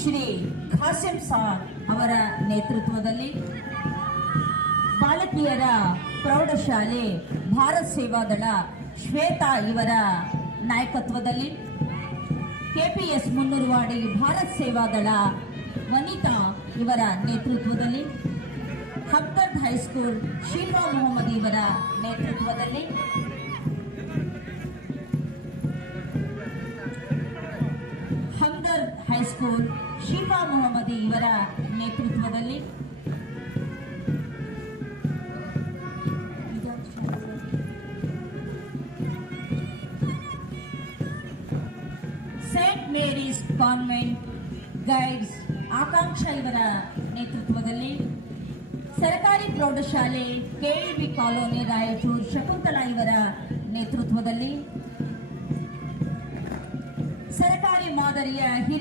ಶ್ರೀ ಖಾಸಿಂ ಸಾ ಅವರ ನೇತೃತ್ವದಲ್ಲಿ ಬಾಲಕಿಯರ ಪ್ರೌಢಶಾಲೆ ಭಾರತ್ ಸೇವಾದಳ ಶ್ವೇತಾ ಇವರ ನಾಯಕತ್ವದಲ್ಲಿ ಕೆಪಿಎಸ್ ಮುನ್ನೂರುವಾಡಿ ಭಾರತ್ ಸೇವಾದಳ ವನಿತಾ ಇವರ ನೇತೃತ್ವದಲ್ಲಿ ಹಕ್ಕತ್ ಹೈಸ್ಕೂಲ್ ಶಿಲ್ವಾ ಮೊಹಮ್ಮದ್ ಇವರ ನೇತೃತ್ವದಲ್ಲಿ ಹೈಸ್ಕೂಲ್ ಶಿಫಾ ಮೊಹಮ್ಮದಿ ಇವರ ನೇತೃತ್ವದಲ್ಲಿ. Saint Mary's convent guides Akanksha ಇವರ ನೇತೃತ್ವದಲ್ಲಿ. ಸರ್ಕಾರಿ ಪ್ರೌಢಶಾಲೆ ಕೆಎಲ್ಬಿ ಕಾಲೋನಿ ರಾಯಚೂರು, ಶಕುಂತಲಾ ಇವರ ನೇತೃತ್ವದಲ್ಲಿ. ಸರ್ಕಾರಿ ಮಾದರಿಯ ಹಿರಿಯ